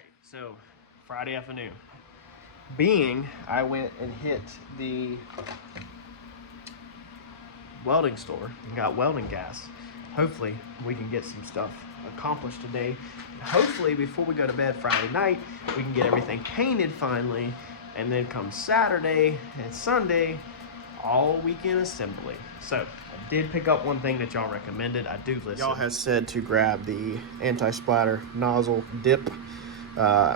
Alright, so Friday afternoon. Being I went and hit the welding store and got welding gas. Hopefully we can get some stuff accomplished today. Hopefully before we go to bed Friday night, we can get everything painted finally. And then come Saturday and Sunday, all weekend assembly. So I did pick up one thing that y'all recommended. I do listen. Y'all has said to grab the anti-splatter nozzle dip.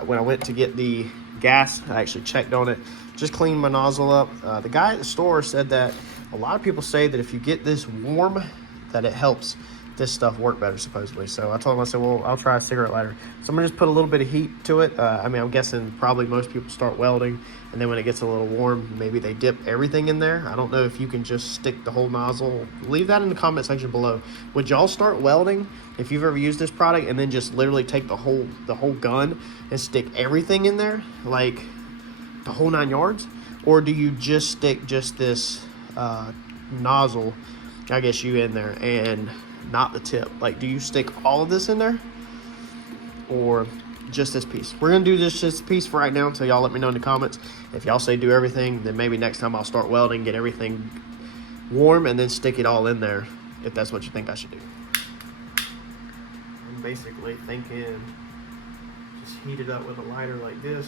When I went to get the gas, I actually checked on it, just cleaned my nozzle up. The guy at the store said that a lot of people say that if you get this warm, that it helps this stuff work better, supposedly. So I told him, I said, well, I'll try a cigarette lighter. So I'm gonna just put a little bit of heat to it. I mean, I'm guessing probably most people start welding, and then when it gets a little warm, maybe they dip everything in there. I don't know if you can just stick the whole nozzle. Leave that in the comment section below. Would y'all start welding if you've ever used this product and then just literally take the whole gun and stick everything in there, like the whole 9 yards? Or do you just stick just this nozzle, I guess, you in there and not the tip? Like, do you stick all of this in there or just this piece? We're gonna do this piece for right now until y'all let me know in the comments. If y'all say do everything, then maybe next time I'll start welding, get everything warm, and then stick it all in there, if that's what you think I should do. I'm basically thinking just heat it up with a lighter like this.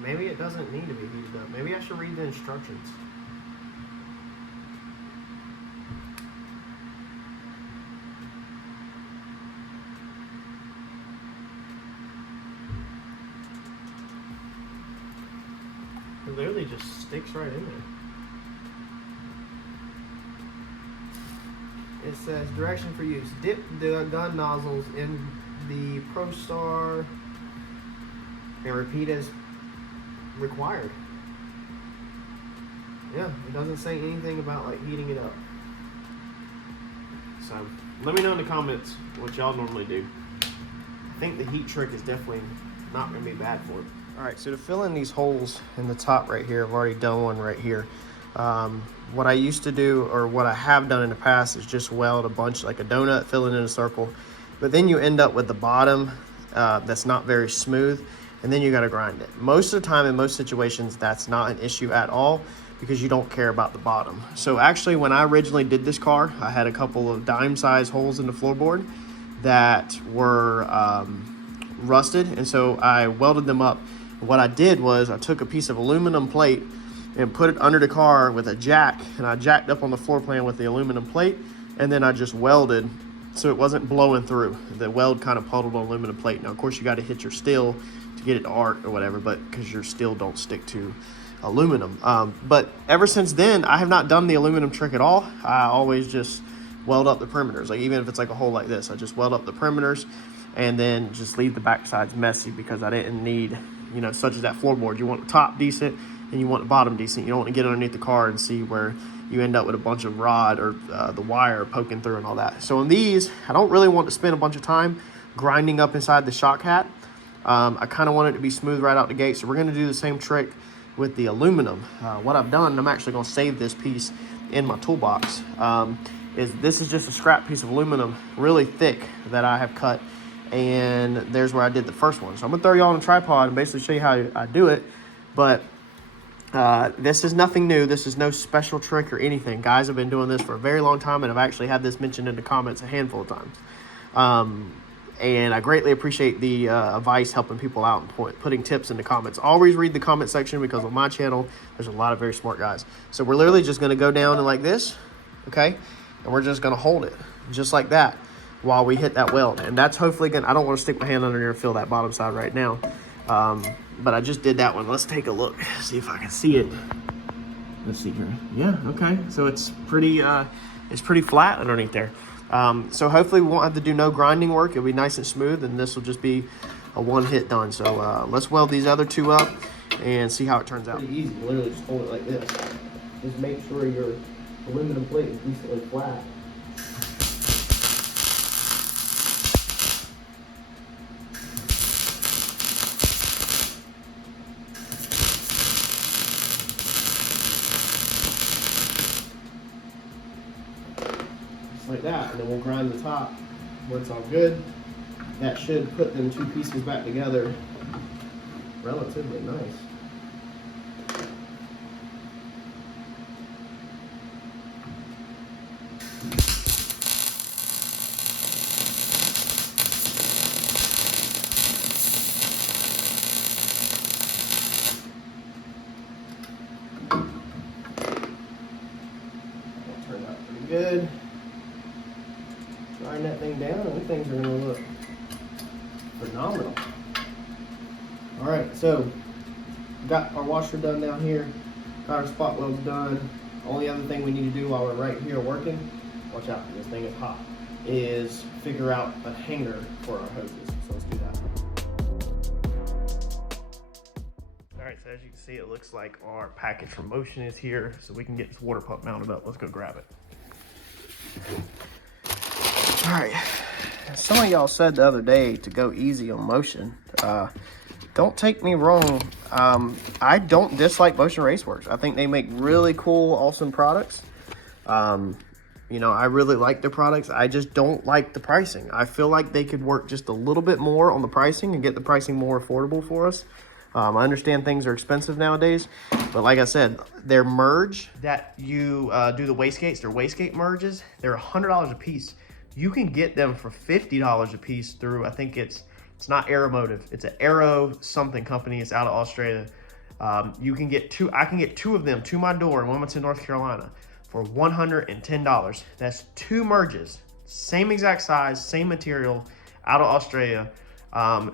Maybe it doesn't need to be heated up. Maybe I should read the instructions. It literally just sticks right in there. It says direction for use. Dip the gun nozzles in the ProStar and repeat as required. Yeah, it doesn't say anything about like heating it up. So let me know in the comments what y'all normally do. I think the heat trick is definitely not going to be bad for it. All right, so to fill in these holes in the top right here, I've already done one right here. What I used to do, or what I have done in the past, is just weld a bunch like a donut, fill it in a circle, but then you end up with the bottom that's not very smooth, and then you got to grind it. Most of the time, in most situations, that's not an issue at all because you don't care about the bottom. So actually, when I originally did this car, I had a couple of dime-sized holes in the floorboard that were rusted, and so I welded them up. What I did was I took a piece of aluminum plate and put it under the car with a jack, and I jacked up on the floor plan with the aluminum plate, and then I just welded so it wasn't blowing through. The weld kind of puddled on aluminum plate. Now, of course, you got to hit your steel to get it to arc or whatever, but because your steel don't stick to aluminum. But ever since then, I have not done the aluminum trick at all. I always just weld up the perimeters. Like, even if it's like a hole like this, I just weld up the perimeters and then just leave the back sides messy because I didn't need, you know, such as that floorboard. You want the top decent and you want the bottom decent. You don't want to get underneath the car and see where you end up with a bunch of rod or the wire poking through and all that. So on these, I don't really want to spend a bunch of time grinding up inside the shock hat. I kind of want it to be smooth right out the gate. So we're going to do the same trick with the aluminum. What I've done, I'm actually going to save this piece in my toolbox, this is just a scrap piece of aluminum, really thick, that I have cut. And there's where I did the first one. So I'm going to throw y'all on a tripod and basically show you how I do it. But this is nothing new. This is no special trick or anything. Guys have been doing this for a very long time, and I've actually had this mentioned in the comments a handful of times. And I greatly appreciate the advice, helping people out and putting tips in the comments. Always read the comment section because on my channel, there's a lot of very smart guys. So we're literally just going to go down and like this, okay? And we're just going to hold it just like that while we hit that weld. And that's hopefully going to, I don't want to stick my hand under there and feel that bottom side right now. But I just did that one. Let's take a look, see if I can see it. Let's see here. Yeah, okay. So it's pretty flat underneath there. So hopefully we won't have to do no grinding work. It'll be nice and smooth, and this will just be a one hit done. So let's weld these other two up and see how it turns out. Pretty easy. Literally just hold it like this. Just make sure your aluminum plate is decently flat. like that, and then we'll grind the top where it's all good. That should put them two pieces back together relatively nice. Turned out pretty good. Grind that thing down, and the things are gonna look phenomenal. All right, so got our washer done down here, got our spot welds done. Only other thing we need to do while we're right here working, watch out, this thing is hot, is figure out a hanger for our hoses. So let's do that. All right, so as you can see, it looks like our package from Motion is here, so we can get this water pump mounted up. Let's go grab it. All right, some of y'all said the other day to go easy on Motion. Don't take me wrong, I don't dislike Motion Raceworks. I think they make really cool, awesome products. You know, I really like their products. I just don't like the pricing. I feel like they could work just a little bit more on the pricing and get the pricing more affordable for us. I understand things are expensive nowadays, but like I said, their merge that you do the wastegates, their wastegate merges, they're $100 a piece. You can get them for $50 a piece through, I think it's not Aeromotive, it's an Aero something company. It's out of Australia. You can get two. I can get two of them to my door in Wilmington, North Carolina, for $110. That's two merges, same exact size, same material, out of Australia.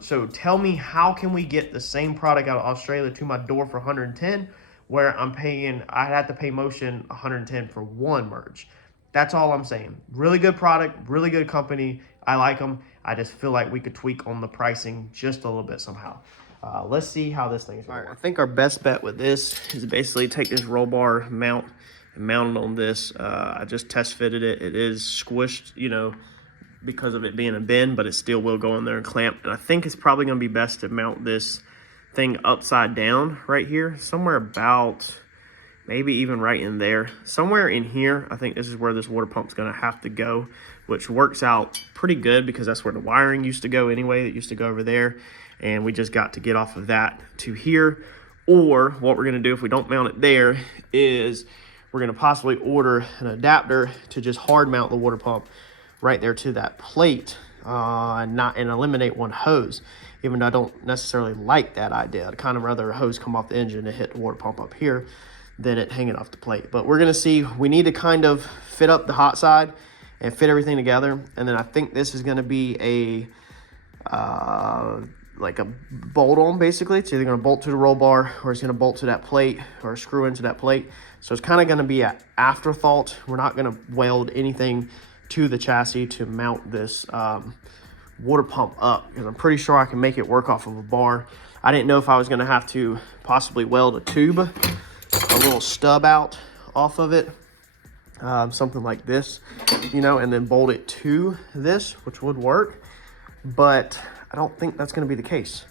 So tell me, how can we get the same product out of Australia to my door for $110, where I had to pay Motion $110 for one merge? That's all I'm saying. Really good product, really good company. I like them. I just feel like we could tweak on the pricing just a little bit somehow. Let's see how this thing is going to work. I think our best bet with this is basically take this roll bar mount and mount it on this. I just test fitted it. It is squished, you know, because of it being a bin, but it still will go in there and clamp. And I think it's probably going to be best to mount this thing upside down right here, somewhere about maybe even right in there, somewhere in here. I think this is where this water pump's going to have to go, which works out pretty good because that's where the wiring used to go anyway. It used to go over there, and we just got to get off of that to here. Or what we're going to do if we don't mount it there is we're going to possibly order an adapter to just hard mount the water pump right there to that plate, and eliminate one hose. Even though I don't necessarily like that idea, I'd kind of rather a hose come off the engine and hit the water pump up here than it hanging off the plate. But we're gonna see, we need to kind of fit up the hot side and fit everything together. And then I think this is gonna be a like a bolt on, basically. It's either gonna bolt to the roll bar, or it's gonna bolt to that plate, or screw into that plate. So it's kind of gonna be an afterthought. We're not gonna weld anything to the chassis to mount this water pump up, because I'm pretty sure I can make it work off of a bar. I didn't know if I was gonna have to possibly weld a tube, a little stub out off of it, something like this, you know, and then bolt it to this, which would work, but I don't think that's going to be the case.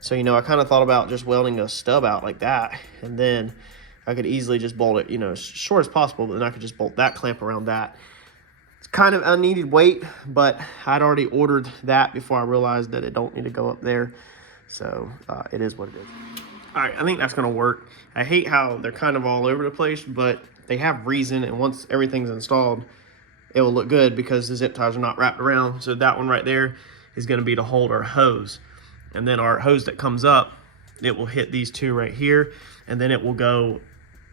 So, you know, I kind of thought about just welding a stub out like that, and then I could easily just bolt it, you know, as short as possible, but then I could just bolt that clamp around that. It's kind of unneeded weight, but I'd already ordered that before I realized that it don't need to go up there. So it is what it is. All right, I think that's gonna work. I hate how they're kind of all over the place, but they have reason, and once everything's installed, it will look good because the zip ties are not wrapped around. So that one right there is gonna be to hold our hose. And then our hose that comes up, it will hit these two right here, and then it will go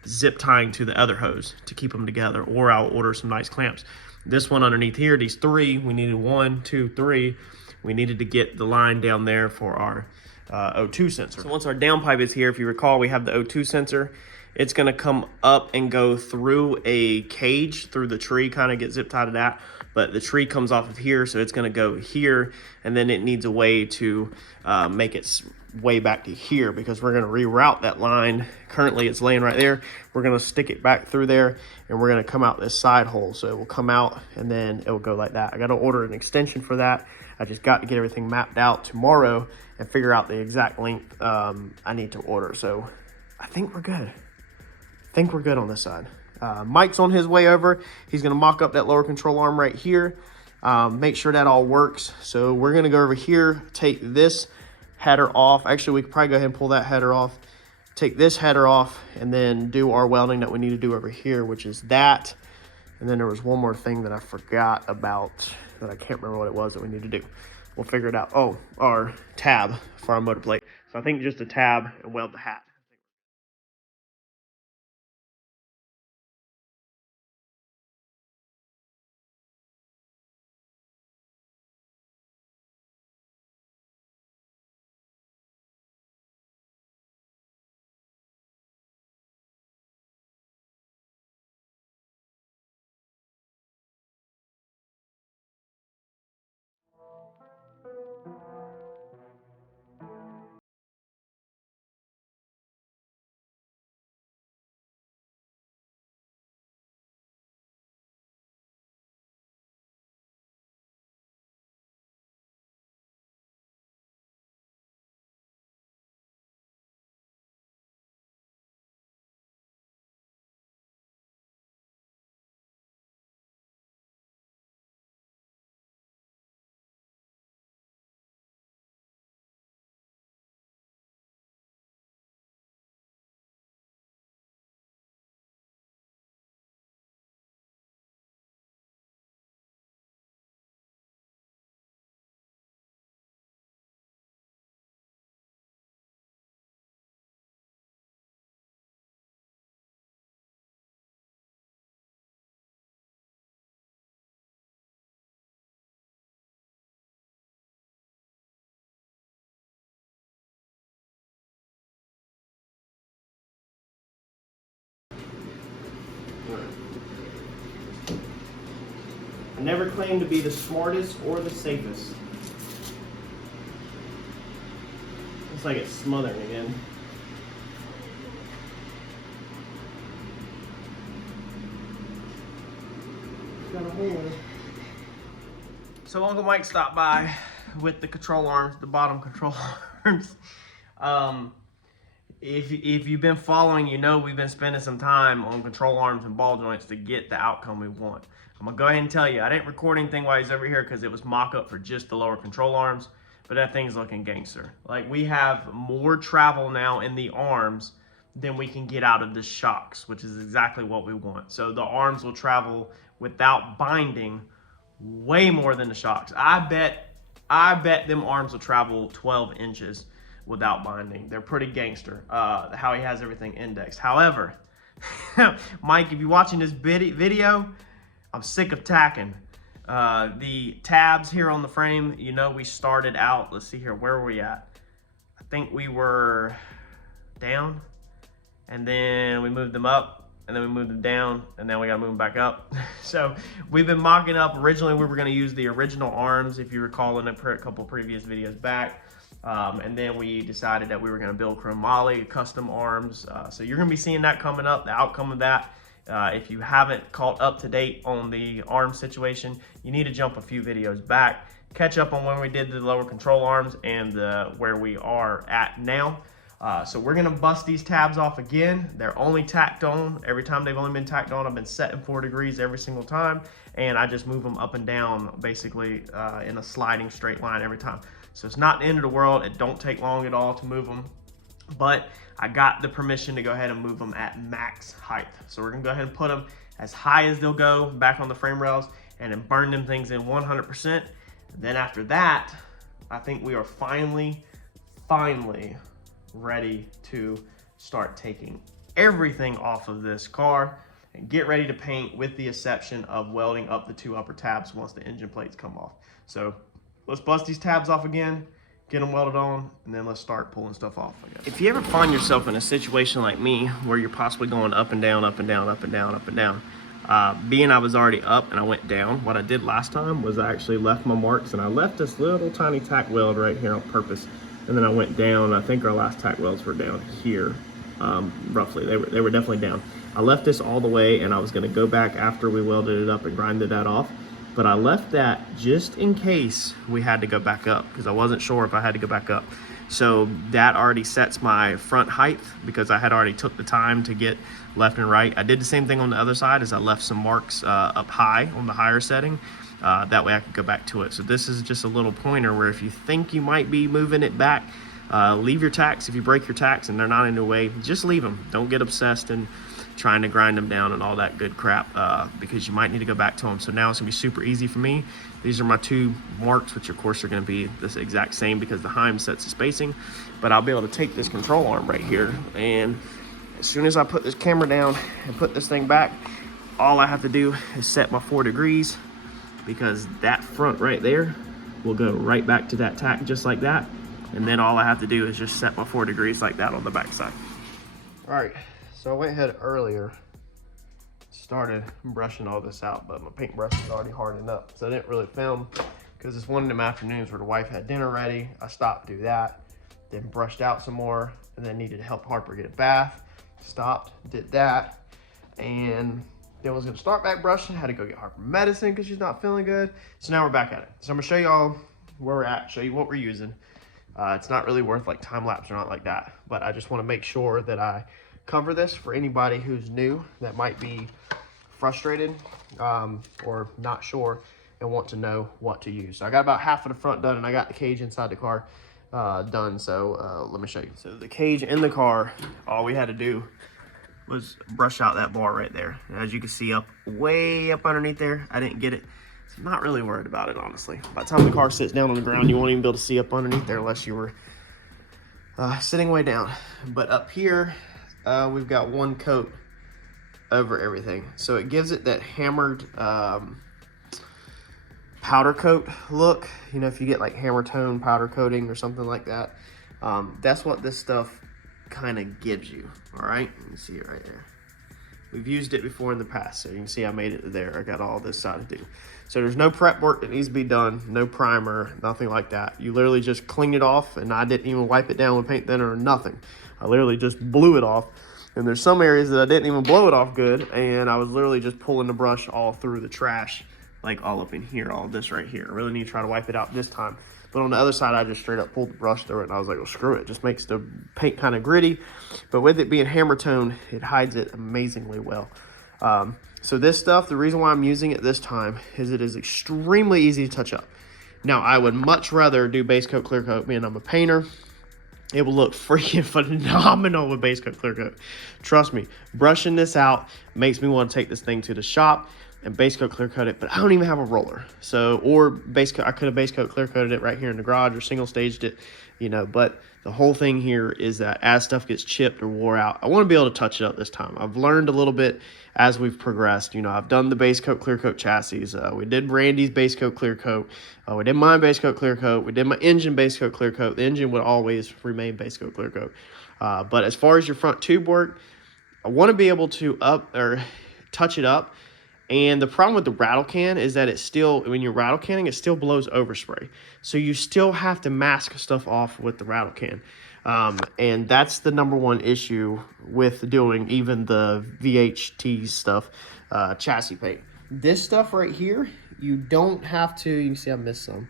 zip tying to the other hose to keep them together, or I'll order some nice clamps. This one underneath here, these three, we needed 1, 2, 3. We needed to get the line down there for our O2 sensor. So once our downpipe is here, if you recall, we have the O2 sensor. It's gonna come up and go through a cage, through the tree, kind of get zip tied to that. But the tree comes off of here, so it's gonna go here, and then it needs a way to make its way back to here, because we're gonna reroute that line. Currently it's laying right there. We're gonna stick it back through there, and we're gonna come out this side hole. So it will come out, and then it will go like that. I gotta order an extension for that. I just got to get everything mapped out tomorrow and figure out the exact length I need to order. So I think we're good. I think we're good on this side. Mike's on his way over. He's gonna mock up that lower control arm right here, make sure that all works. So we're gonna go over here, take this header off. Actually, we could probably go ahead and pull that header off, take this header off, and then do our welding that we need to do over here, which is that. And then there was one more thing that I forgot about that I can't remember what it was that we need to do. We'll figure it out. Oh, our tab for our motor plate. So I think just a tab and weld the hat. I never claimed to be the smartest or the safest. Looks like it's smothering again. Got a hole in it. So Uncle Mike stopped by with the control arms, the bottom control arms. If you've been following, you know we've been spending some time on control arms and ball joints to get the outcome we want. I'm gonna go ahead and tell you, I didn't record anything while he's over here because it was mock-up for just the lower control arms, but that thing's looking gangster. Like, we have more travel now in the arms than we can get out of the shocks, which is exactly what we want. So the arms will travel without binding way more than the shocks. I bet them arms will travel 12 inches without binding. They're pretty gangster, how he has everything indexed. However, Mike, if you're watching this video, I'm sick of tacking. The tabs here on the frame, you know, we started out, let's see here, where were we at? I think we were down, and then we moved them up, and then we moved them down, and then we gotta move them back up. So we've been mocking up. Originally, we were gonna use the original arms, if you recall in a couple previous videos back. And then we decided that we were gonna build chromoly, custom arms. So you're gonna be seeing that coming up, the outcome of that. If you haven't caught up to date on the arm situation, you need to jump a few videos back, catch up on when we did the lower control arms and where we are at now. So we're gonna bust these tabs off again. They're only tacked on. Every time they've only been tacked on, I've been setting 4 degrees every single time, and I just move them up and down basically in a sliding straight line every time. So it's not the end of the world. It don't take long at all to move them, but I got the permission to go ahead and move them at max height. So we're gonna go ahead and put them as high as they'll go back on the frame rails and then burn them things in 100%. Then after that, I think we are finally ready to start taking everything off of this car and get ready to paint, with the exception of welding up the 2 upper tabs once the engine plates come off. So let's bust these tabs off again, get them welded on, and then let's start pulling stuff off, I guess. If you ever find yourself in a situation like me where you're possibly going up and down, up and down, up and down, up and down, being I was already up and I went down, what I did last time was I actually left my marks, and I left this little tiny tack weld right here on purpose. And then I went down. I think our last tack welds were down here, roughly. They were definitely down. I left this all the way, and I was gonna go back after we welded it up and grinded that off. But I left that just in case we had to go back up, because I wasn't sure if I had to go back up. So that already sets my front height because I had already took the time to get left and right. I did the same thing on the other side as I left some marks up high on the higher setting. That way I could go back to it. So this is just a little pointer where if you think you might be moving it back, leave your tacks. If you break your tacks and they're not in the way, just leave them. Don't get obsessed and trying to grind them down and all that good crap, because you might need to go back to them. So now it's gonna be super easy for me. These are my 2 marks, which of course are gonna be this exact same because the Heim sets the spacing, but I'll be able to take this control arm right here, and as soon as I put this camera down and put this thing back, all I have to do is set my 4 degrees, because that front right there will go right back to that tack just like that. And then all I have to do is just set my 4 degrees like that on the back side. All right, so I went ahead earlier, started brushing all this out, but my paintbrush is already hardened up. So I didn't really film because it's one of them afternoons where the wife had dinner ready. I stopped to do that, then brushed out some more, and then needed to help Harper get a bath. Stopped, did that, and then was gonna start back brushing. Had to go get Harper medicine because she's not feeling good. So now we're back at it. So I'm gonna show y'all where we're at, show you what we're using. It's not really worth like time lapse or not like that, but I just want to make sure that I cover this for anybody who's new that might be frustrated or not sure and want to know what to use. So I got about half of the front done, and I got the cage inside the car done. So let me show you. So the cage in the car, all we had to do was brush out that bar right there. And as you can see way up underneath there, I didn't get it. So I'm not really worried about it, honestly. By the time the car sits down on the ground, you won't even be able to see up underneath there unless you were sitting way down. But up here, we've got 1 coat over everything. So it gives it that hammered powder coat look. You know, if you get like hammer tone powder coating or something like that, that's what this stuff kind of gives you. All right, you can see it right there. We've used it before in the past, so you can see I made it there. I got all this side to do. So there's no prep work that needs to be done, no primer, nothing like that. You literally just clean it off, and I didn't even wipe it down with paint thinner or nothing. I literally just blew it off. And there's some areas that I didn't even blow it off good, and I was literally just pulling the brush all through the trash, like all up in here, all this right here. I really need to try to wipe it out this time. But on the other side, I just straight up pulled the brush through it, and I was like, well, screw it. It just makes the paint kind of gritty. But with it being hammer tone, it hides it amazingly well. So this stuff, the reason why I'm using it this time is it is extremely easy to touch up. Now, I would much rather do base coat, clear coat, being I'm a painter. It will look freaking phenomenal with base coat, clear coat. Trust me, brushing this out makes me want to take this thing to the shop and base coat, clear coat it, but I don't even have a roller. So, or base coat, I could have base coat, clear coated it right here in the garage or single staged it, you know, but the whole thing here is that as stuff gets chipped or wore out, I want to be able to touch it up this time. I've learned a little bit as we've progressed. You know, I've done the base coat, clear coat chassis. We did Randy's base coat, clear coat. We did my base coat, clear coat. We did my engine base coat, clear coat. The engine would always remain base coat, clear coat. But as far as your front tube work, I want to be able to touch it up. And the problem with the rattle can is that it still, when you're rattle canning, it still blows overspray. So you still have to mask stuff off with the rattle can. And that's the #1 issue with doing even the VHT stuff, chassis paint. This stuff right here, you don't have to, you can see I missed some.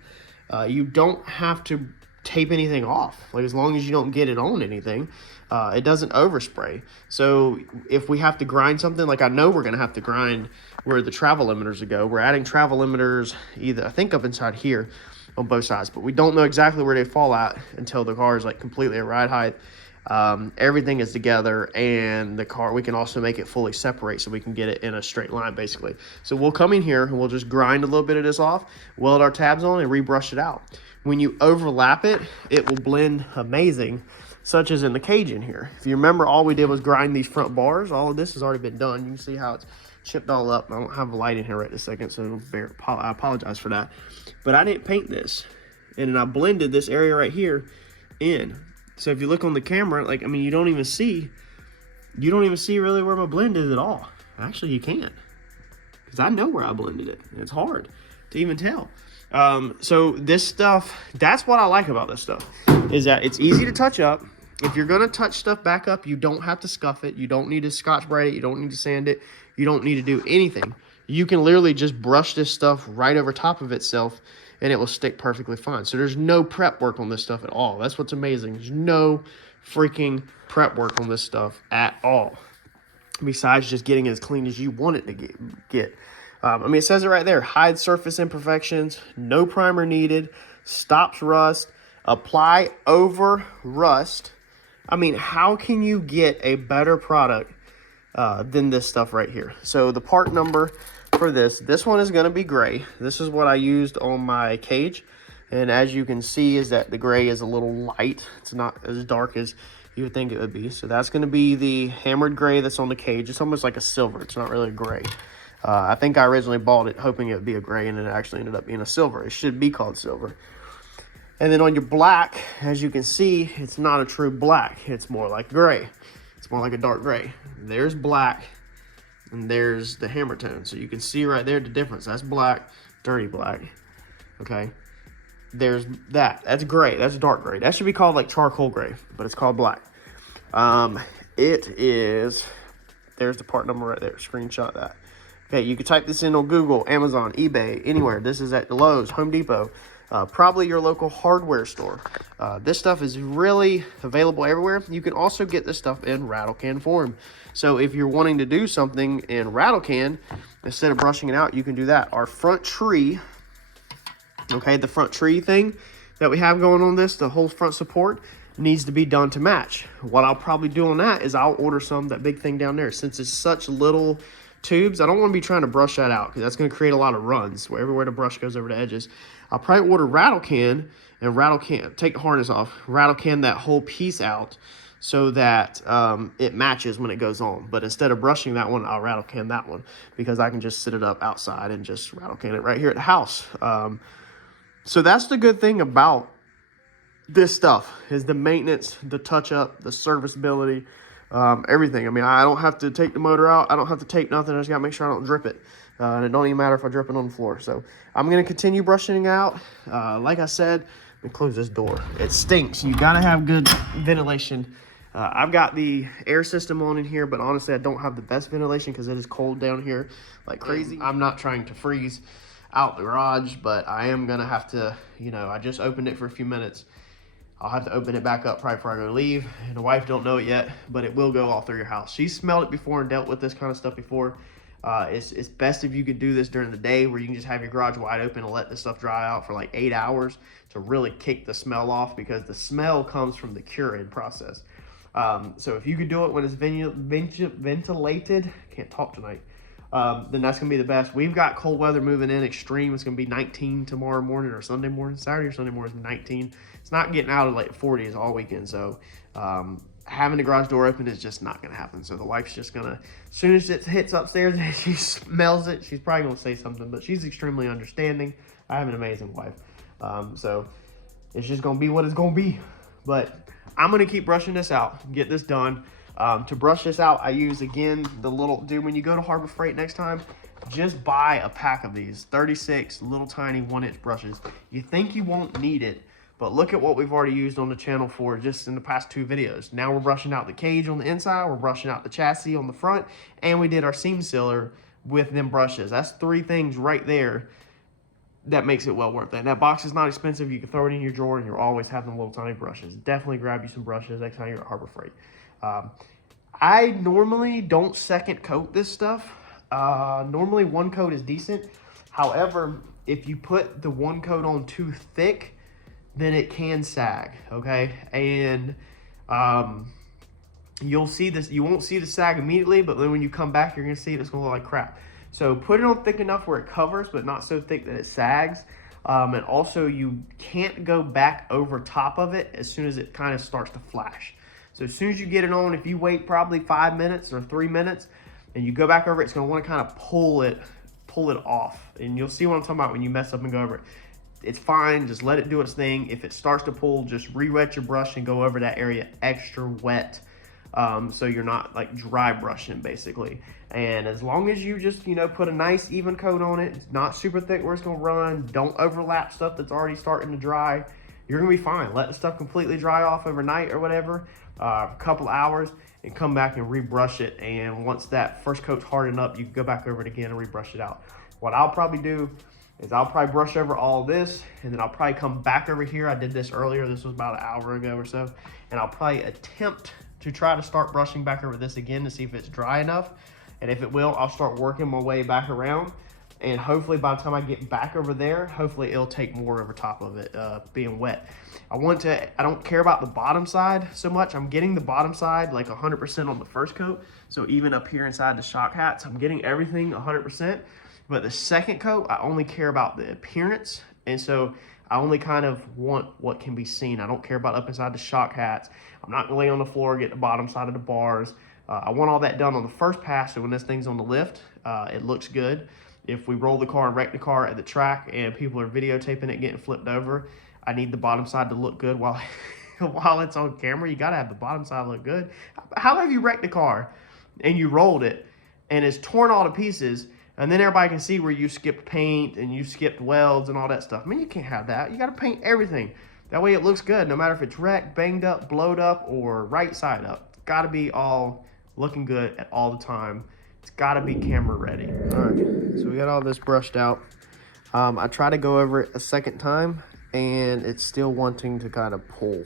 You don't have to tape anything off. Like, as long as you don't get it on anything, it doesn't overspray. So if we have to grind something, like I know we're gonna have to grind where the travel limiters go. We're adding travel limiters either, I think, up inside here on both sides, but we don't know exactly where they fall at until the car is like completely at ride height. Everything is together, and the car, we can also make it fully separate so we can get it in a straight line basically. So we'll come in here and we'll just grind a little bit of this off, weld our tabs on, and rebrush it out. When you overlap it, it will blend amazing, such as in the cage in here. If you remember, all we did was grind these front bars. All of this has already been done. You can see how it's chipped all up. I don't have a light in here right this second, so I apologize for that. But I didn't paint this, and then I blended this area right here in. So if you look on the camera, like, I mean, you don't even see really where my blend is at all. Actually, you can't, because I know where I blended it. It's hard to even tell. So this stuff, that's what I like about this stuff, is that it's easy to touch up. If you're gonna touch stuff back up, you don't have to scuff it. You don't need to Scotch-Brite it. You don't need to sand it. You don't need to do anything. You can literally just brush this stuff right over top of itself, and it will stick perfectly fine. So there's no prep work on this stuff at all. That's what's amazing. There's no freaking prep work on this stuff at all, besides just getting it as clean as you want it to get. I mean, it says it right there: hides surface imperfections, no primer needed, stops rust, apply over rust. I mean, how can you get a better product than this stuff right here? So the part number for this one is going to be gray. This is what I used on my cage, and as you can see is that the gray is a little light. It's not as dark as you would think it would be. So that's going to be the hammered gray that's on the cage. It's almost like a silver. It's not really a gray. I think I originally bought it hoping it would be a gray, and it actually ended up being a silver. It should be called silver. And then on your black, as you can see, it's not a true black. It's more like gray. It's more like a dark gray. There's black, and there's the hammer tone. So you can see right there the difference. That's black, dirty black, okay? There's that. That's gray. That's dark gray. That should be called like charcoal gray, but it's called black. It is, there's the part number right there. Screenshot that. Okay, you can type this in on Google, Amazon, eBay, anywhere. This is at Lowe's, Home Depot, probably your local hardware store. This stuff is really available everywhere. You can also get this stuff in rattle can form. So if you're wanting to do something in rattle can, instead of brushing it out, you can do that. Our front tree, okay, the front tree thing that we have going on this, the whole front support, needs to be done to match. What I'll probably do on that is I'll order that big thing down there. Since it's such little tubes, I don't want to be trying to brush that out because that's going to create a lot of runs where everywhere the brush goes over the edges. I'll probably order rattle can, and take the harness off, rattle can that whole piece out so that it matches when it goes on. But instead of brushing that one, I'll rattle can that one because I can just sit it up outside and just rattle can it right here at the house. So that's the good thing about this stuff, is the maintenance, the touch up, the serviceability, everything. I mean, I don't have to take the motor out. I don't have to tape nothing. I just got to make sure I don't drip it. And it don't even matter if I drip it on the floor. So I'm going to continue brushing it out. Like I said, let me close this door. It stinks. You got to have good ventilation. I've got the air system on in here, but honestly, I don't have the best ventilation because it is cold down here like crazy. I'm not trying to freeze out the garage, but I am going to have to, you know, I just opened it for a few minutes. I'll have to open it back up probably before I go to leave. And the wife don't know it yet, but it will go all through your house. She's smelled it before and dealt with this kind of stuff before. It's best if you could do this during the day where you can just have your garage wide open and let this stuff dry out for like 8 hours to really kick the smell off, because the smell comes from the curing process. So if you could do it when it's ventilated, can't talk tonight, then that's gonna be the best. We've got cold weather moving in extreme. It's gonna be 19 tomorrow morning or Sunday morning. Saturday or Sunday morning is 19. It's not getting out of like 40s all weekend. So having the garage door open is just not gonna happen. So the wife's just gonna, as soon as it hits upstairs and she smells it, she's probably gonna say something, but she's extremely understanding. I have an amazing wife. So it's just gonna be what it's gonna be. But I'm gonna keep brushing this out, get this done. To brush this out, I use, again, the little, dude, when you go to Harbor Freight next time, just buy a pack of these 36 little tiny 1-inch brushes. You think you won't need it, but look at what we've already used on the channel for just in the past 2 videos. Now we're brushing out the cage on the inside, we're brushing out the chassis on the front, and we did our seam sealer with them brushes. That's 3 things right there that makes it well worth it. And that box is not expensive. You can throw it in your drawer and you'll always have them little tiny brushes. Definitely grab you some brushes next time you're at Harbor Freight. I normally don't second coat this stuff. Normally 1 coat is decent. However, if you put the 1 coat on too thick, then it can sag, okay? And you'll see this, you won't see the sag immediately, but then when you come back, you're gonna see it, it's gonna look like crap. So put it on thick enough where it covers, but not so thick that it sags. And also you can't go back over top of it as soon as it kind of starts to flash. So as soon as you get it on, if you wait probably 5 minutes or 3 minutes and you go back over it, it's gonna wanna kind of pull it off. And you'll see what I'm talking about when you mess up and go over it. It's fine, just let it do its thing. If it starts to pull, just re-wet your brush and go over that area extra wet. So you're not like dry brushing basically. And as long as you just, you know, put a nice even coat on it, it's not super thick where it's gonna run, don't overlap stuff that's already starting to dry, you're gonna be fine. Let the stuff completely dry off overnight or whatever, a couple hours, and come back and rebrush it. And once that first coat's hardened up, you can go back over it again and rebrush it out. What I'll probably do is I'll probably brush over all this, and then I'll probably come back over here. I did this earlier. This was about an hour ago or so. And I'll probably attempt to try to start brushing back over this again to see if it's dry enough. And if it will, I'll start working my way back around. And hopefully by the time I get back over there, hopefully it'll take more over top of it being wet. I don't care about the bottom side so much. I'm getting the bottom side like 100% on the first coat. So even up here inside the shock hats, I'm getting everything 100%. But the second coat, I only care about the appearance. And so I only kind of want what can be seen. I don't care about up inside the shock hats. I'm not gonna lay on the floor, get the bottom side of the bars. I want all that done on the first pass, so when this thing's on the lift, it looks good. If we roll the car and wreck the car at the track and people are videotaping it getting flipped over, I need the bottom side to look good while while it's on camera. You gotta have the bottom side look good. How have you wrecked the car and you rolled it and it's torn all to pieces, and then everybody can see where you skipped paint and you skipped welds and all that stuff? I mean, you can't have that. You got to paint everything. That way it looks good, no matter if it's wrecked, banged up, blowed up, or right side up. It's got to be all looking good at all the time. It's got to be camera ready. All right, so we got all this brushed out. I try to go over it a second time, and it's still wanting to kind of pull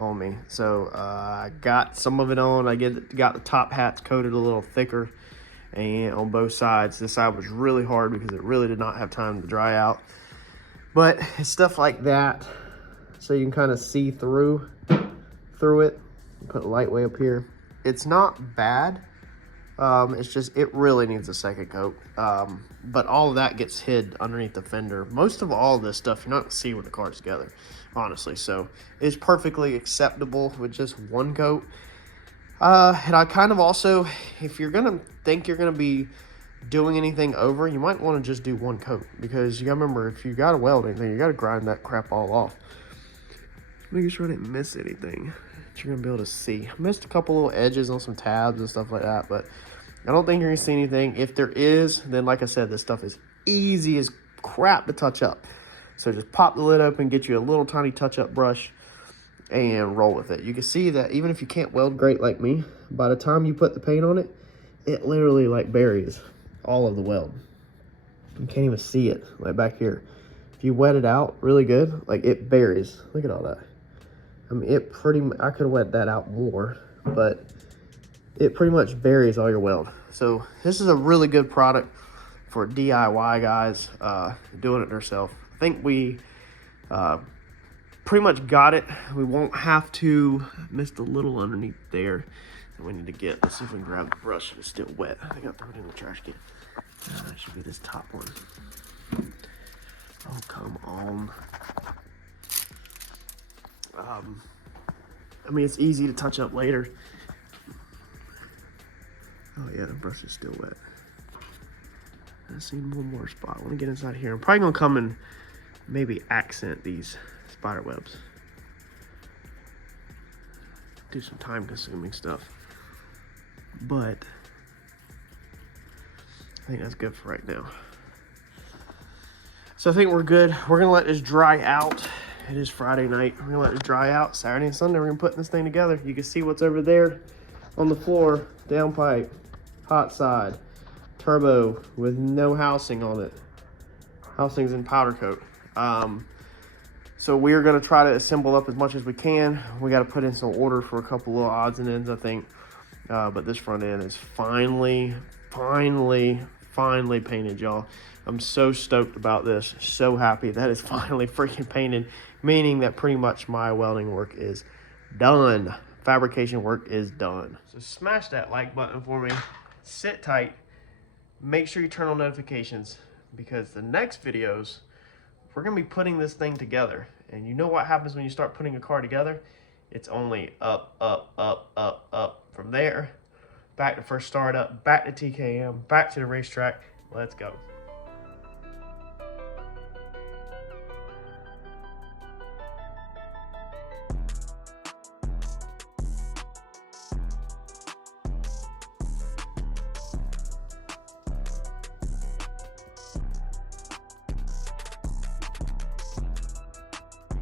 on me. So I got some of it on. I got the top hats coated a little thicker, and on both sides. This side was really hard because it really did not have time to dry out. But it's stuff like that, so you can kind of see through it. Put a light way up here. It's not bad. It's just, it really needs a second coat. But all of that gets hid underneath the fender. Most of all this stuff you're not gonna see when the car's together, honestly. So it's perfectly acceptable with just one coat. And I kind of also, if you're gonna think you're gonna be doing anything over, you might want to just do one coat, because you gotta remember, if you gotta weld anything, you gotta grind that crap all off. Make sure I didn't miss anything that you're gonna be able to see. I missed a couple little edges on some tabs and stuff like that, but I don't think you're gonna see anything. If there is, then like I said, this stuff is easy as crap to touch up. So just pop the lid open, get you a little tiny touch-up brush, and roll with it. You can see that even if you can't weld great like me, by the time you put the paint on it, it literally like buries all of the weld. You can't even see it, like back here. If you wet it out really good, like it buries. Look at all that. I mean, I could have wet that out more, but it pretty much buries all your weld. So this is a really good product for DIY guys doing it themselves. I think we pretty much got it. We won't have to miss the little underneath there that we need to get. Let's see if we can grab the brush if it's still wet. I think I threw it in the trash can. That should be this top one. Oh, come on. I mean, it's easy to touch up later. Oh yeah, the brush is still wet. I've seen one more spot. I want to get inside here. I'm probably gonna come and maybe accent these spider webs. Do some time consuming stuff. But I think that's good for right now. So I think we're good. We're gonna let this dry out. It is Friday night. We're gonna let this dry out. Saturday and Sunday, we're gonna put this thing together. You can see what's over there on the floor. Downpipe, hot side, turbo with no housing on it. Housing's in powder coat. So we're gonna try to assemble up as much as we can. We gotta put in some order for a couple little odds and ends, I think. But this front end is finally painted, y'all. I'm so stoked about this. So happy that it's finally freaking painted, meaning that pretty much my welding work is done. Fabrication work is done. So smash that like button for me. Sit tight. Make sure you turn on notifications, because the next videos, we're gonna be putting this thing together. And you know what happens when you start putting a car together? It's only up, up, up, up, up. From there, back to first startup, back to TKM, back to the racetrack. Let's go.